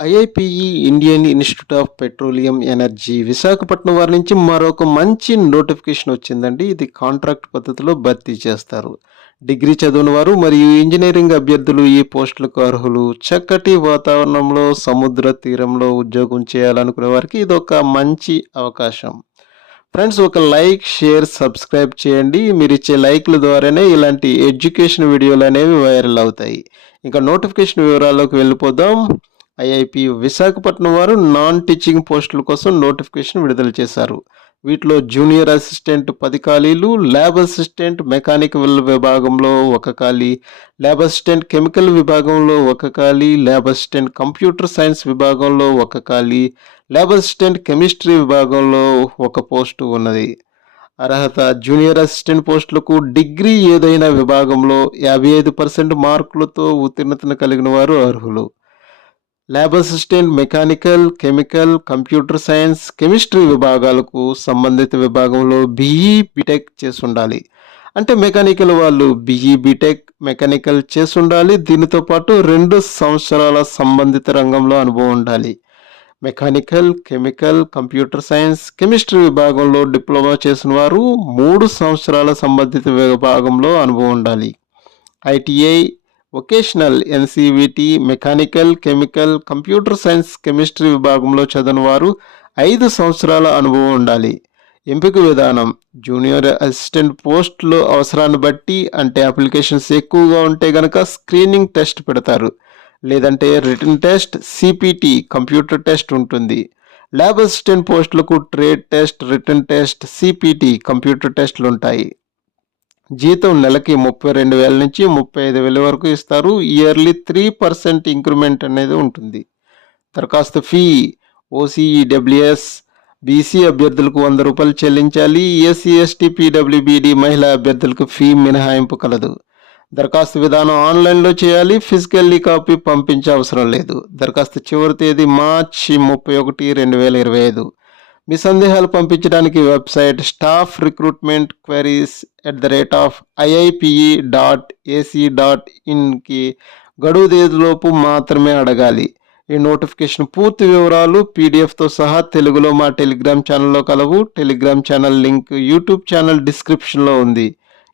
IIPE Indian institute of petroleum energy Visakhapatnam వారి నుంచి మరొక మంచి నోటిఫికేషన్ వచ్చిందండి. ఇది కాంట్రాక్ట్ పద్ధతిలో భర్తీ చేస్తారు. డిగ్రీ చదివిన వారు మరియు ఇంజనీరింగ్ అభ్యర్థులు ఈ పోస్టులకు అర్హులు. చక్కటి వాతావరణంలో సముద్ర తీరంలో ఉద్యోగం చేయాలనుకునే వారికి ఇది ఒక మంచి అవకాశం. ఫ్రెండ్స్, ఒక లైక్, షేర్, సబ్స్క్రైబ్ చేయండి. మీరు ఇచ్చే లైక్ల ద్వారానే ఇలాంటి ఎడ్యుకేషన్ వీడియోలు అనేవి వైరల్ అవుతాయి. ఇంకా నోటిఫికేషన్ వివరాల్లోకి వెళ్ళిపోదాం. ఐఐపి విశాఖపట్నం వారు నాన్ టీచింగ్ పోస్టుల కోసం నోటిఫికేషన్ విడుదల చేశారు. వీటిలో జూనియర్ అసిస్టెంట్ 10 ఖాళీలు, ల్యాబ్ అసిస్టెంట్ మెకానికల్ విభాగంలో 1 ఖాళీ, ల్యాబ్ అసిస్టెంట్ కెమికల్ విభాగంలో 1 ఖాళీ, ల్యాబ్ అసిస్టెంట్ కంప్యూటర్ సైన్స్ విభాగంలో 1 ఖాళీ, ల్యాబ్ అసిస్టెంట్ కెమిస్ట్రీ విభాగంలో 1 పోస్టు ఉన్నది. అర్హత: జూనియర్ అసిస్టెంట్ పోస్టులకు డిగ్రీ ఏదైనా విభాగంలో 55% మార్కులతో ఉత్తీర్ణతను కలిగిన వారు అర్హులు. Lab assistant mechanical, chemical, computer science, chemistry విభాగాలకు సంబంధిత విభాగంలో బీఈ బీటెక్ చేసి ఉండాలి. అంటే మెకానికల్ వాళ్ళు బీఈ బీటెక్ మెకానికల్ చేసి ఉండాలి. దీనితో పాటు 2 సంవత్సరాల సంబంధిత రంగంలో అనుభవం ఉండాలి. Mechanical, chemical, computer science, chemistry విభాగంలో డిప్లొమా చేసిన వారు 3 సంవత్సరాల సంబంధిత విభాగంలో అనుభవం ఉండాలి. ITI, vocational, NCVT, mechanical, chemical, computer science, chemistry విభాగంలో చదివిన వారు 5 సంవత్సరాల అనుభవం ఉండాలి. ఎంపిక విధానం: జూనియర్ అసిస్టెంట్ పోస్టులు అవసరాన్ని బట్టి, అంటే అప్లికేషన్స్ ఎక్కువగా ఉంటే గనక స్క్రీనింగ్ టెస్ట్ పెడతారు. లేదంటే written test, CPT computer test ఉంటుంది. ల్యాబ్ అసిస్టెంట్ పోస్టులకు trade test, written test, CPT computer టెస్టులు ఉంటాయి. జీతం నెలకి 32,000 నుంచి 35,000 వరకు ఇస్తారు. ఇయర్లీ 3% ఇంక్రిమెంట్ అనేది ఉంటుంది. దరఖాస్తు ఫీ: ఓసీఈడబ్ల్యూఎస్ బీసీ అభ్యర్థులకు ₹100 చెల్లించాలి. ఎస్సీ ఎస్టీ పీడబ్ల్యూబీడీ మహిళా అభ్యర్థులకు ఫీ మినహాయింపు కలదు. దరఖాస్తు విధానం ఆన్లైన్లో చేయాలి. ఫిజికల్లీ కాపీ పంపించే అవసరం లేదు. దరఖాస్తు చివరి తేదీ మార్చి 31, 2025. మీ సందేహాలు పంపించడానికి వెబ్సైట్ స్టాఫ్ రిక్రూట్మెంట్ queries@iipe.ac.in గడువు తేదీలోపు మాత్రమే అడగాలి. ఈ నోటిఫికేషన్ పూర్తి వివరాలు పీడిఎఫ్తో సహా తెలుగులో మా టెలిగ్రామ్ ఛానల్లో కలవు. Telegram channel link YouTube channel డిస్క్రిప్షన్లో ఉంది.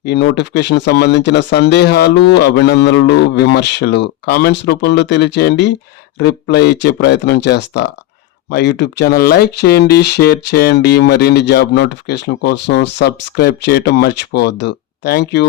ఈ నోటిఫికేషన్ సంబంధించిన సందేహాలు, అభినందనలు, విమర్శలు కామెంట్స్ రూపంలో తెలియచేయండి. రిప్లై ఇచ్చే ప్రయత్నం చేస్తా. మా యూట్యూబ్ ఛానల్ లైక్ చేయండి, షేర్ చేయండి. మరిన్ని జాబ్ నోటిఫికేషన్ కోసం సబ్స్క్రైబ్ చేయటం మర్చిపోవద్దు. Thank you.